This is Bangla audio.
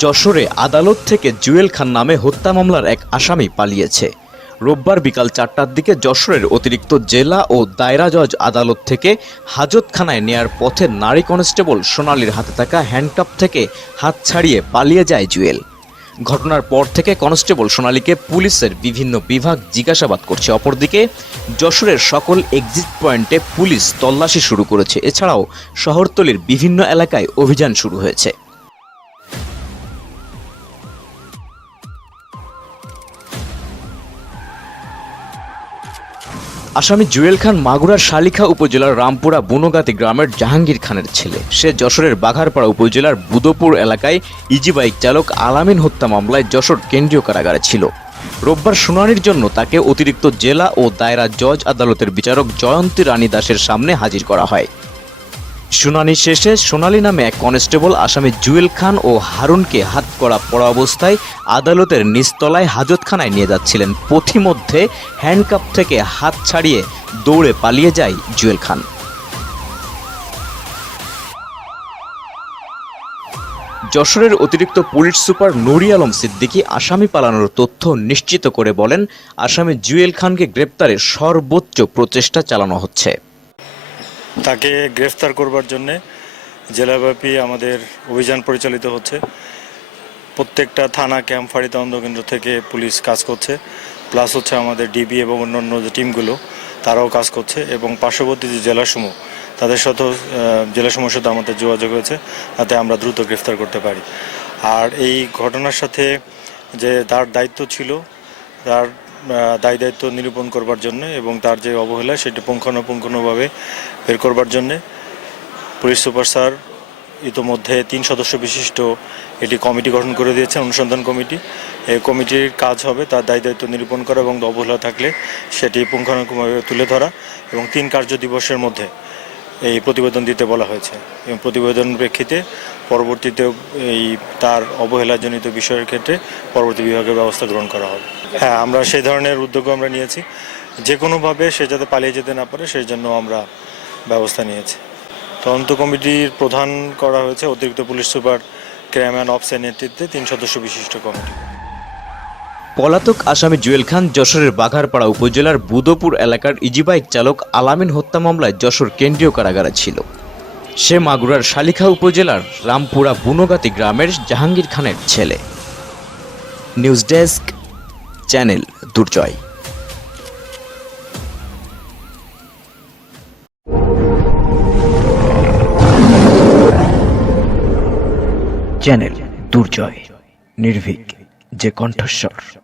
যশোরে আদালত থেকে জুয়েল খান নামে হত্যা মামলার এক আসামি পালিয়েছে। রোববার বিকাল চারটার দিকে যশোরের অতিরিক্ত জেলা ও দায়রা জজ আদালত থেকে হাজতখানায় নেয়ার পথে নারী কনস্টেবল সোনালীর হাতে থাকা হ্যান্ডকাপ থেকে হাত ছাড়িয়ে পালিয়ে যায় জুয়েল। ঘটনার পর থেকে কনস্টেবল সোনালীকে পুলিশের বিভিন্ন বিভাগ জিজ্ঞাসাবাদ করছে। অপরদিকে, যশোরের সকল এক্সিট পয়েন্টে পুলিশ তল্লাশি শুরু করেছে। এছাড়াও শহরতলির বিভিন্ন এলাকায় অভিযান শুরু হয়েছে। আসামি জুয়েল খান মাগুরার শালিখা উপজেলার রামপুরা বুনগাতি গ্রামের জাহাঙ্গীর খানের ছেলে। সে যশোরের বাঘারপাড়া উপজেলার বুদপুর এলাকায় ইজি বাইক চালক আলামিন হত্যা মামলায় যশোর কেন্দ্রীয় কারাগারে ছিল। রোববার শুনানির জন্য তাকে অতিরিক্ত জেলা ও দায়রা জজ আদালতের বিচারক জয়ন্তী রানী দাসের সামনে হাজির করা হয়। শুনানি শেষে সোনালী নামে এক কনস্টেবল আসামি জুয়েল খান ও হারুনকে হাত করা পড়া অবস্থায় আদালতের নিচতলায় হাজতখানায় নিয়ে যাচ্ছিলেন। পথিমধ্যে হ্যান্ডকাপ থেকে হাত ছাড়িয়ে দৌড়ে পালিয়ে যায় জুয়েল খান। যশোরের অতিরিক্ত পুলিশ সুপার নুরি আলম সিদ্দিকী আসামি পালানোর তথ্য নিশ্চিত করে বলেন, আসামি জুয়েল খানকে গ্রেপ্তারে সর্বোচ্চ প্রচেষ্টা চালানো হচ্ছে। তাকে গ্রেফতার করবার জন্যে জেলাব্যাপী আমাদের অভিযান পরিচালিত হচ্ছে। প্রত্যেকটা থানা ক্যাম্প ফাঁড়ি তদন্ত কেন্দ্র থেকে পুলিশ কাজ করছে। প্লাস হচ্ছে আমাদের ডিবি এবং অন্যান্য যে টিমগুলো তারাও কাজ করছে এবং পার্শ্ববর্তী যে জেলাসমূহ তাদের সাথেও আহ, জেলাসমূহের সাথে আমাদের যোগাযোগ হয়েছে তাতে আমরা দ্রুত গ্রেফতার করতে পারি। আর এই ঘটনার সাথে যে তার দায়িত্ব ছিল তার দায় দায়িত্ব নিরূপণ করবার জন্য এবং তার যে অবহেলা সেটি পুঙ্খানুপুঙ্খানুভাবে বের করবার জন্যে পুলিশ সুপার স্যার ইতোমধ্যে তিন সদস্য বিশিষ্ট এটি কমিটি গঠন করে দিয়েছে অনুসন্ধান কমিটি। এই কমিটির কাজ হবে তার দায় দায়িত্ব নিরূপণ করা এবং অবহেলা থাকলে সেটি পুঙ্খানুপুঙ্খভাবে তুলে ধরা এবং তিন কার্য দিবসের মধ্যে এই প্রতিবেদন দিতে বলা হয়েছে। এবং প্রতিবেদন প্রেক্ষিতে পরবর্তীতে এই তার অবহেলাজনিত বিষয়ের ক্ষেত্রে পরবর্তী বিভাগের ব্যবস্থা গ্রহণ করা হবে। হ্যাঁ আমরা সেই ধরনের উদ্যোগ আমরা নিয়েছি। যে কোনোভাবে সে যাতে পালিয়ে যেতে না পারে, সেই জন্য আমরা ব্যবস্থা নিয়েছি। তদন্ত কমিটির প্রধান করা হয়েছে অতিরিক্ত পুলিশ সুপার ক্রাইম অ্যান্ড অফসের নেতৃত্বে তিন সদস্য বিশিষ্ট কমিটি। পলাতক আসামি জুয়েল খান যশোরের বাঘারপাড়া উপজেলার বুদপুর এলাকার ইজিবাইক চালক আলামিন হত্যা মামলায় যশোর কেন্দ্রীয় কারাগারে ছিল। সে মাগুরার শালিখা উপজেলার রামপুরা বুনগাতি গ্রামের জাহাঙ্গীর খানের ছেলে। News desk, channel Durjoy. Channel Durjoy, নির্ভীক, যে কণ্ঠস্বর।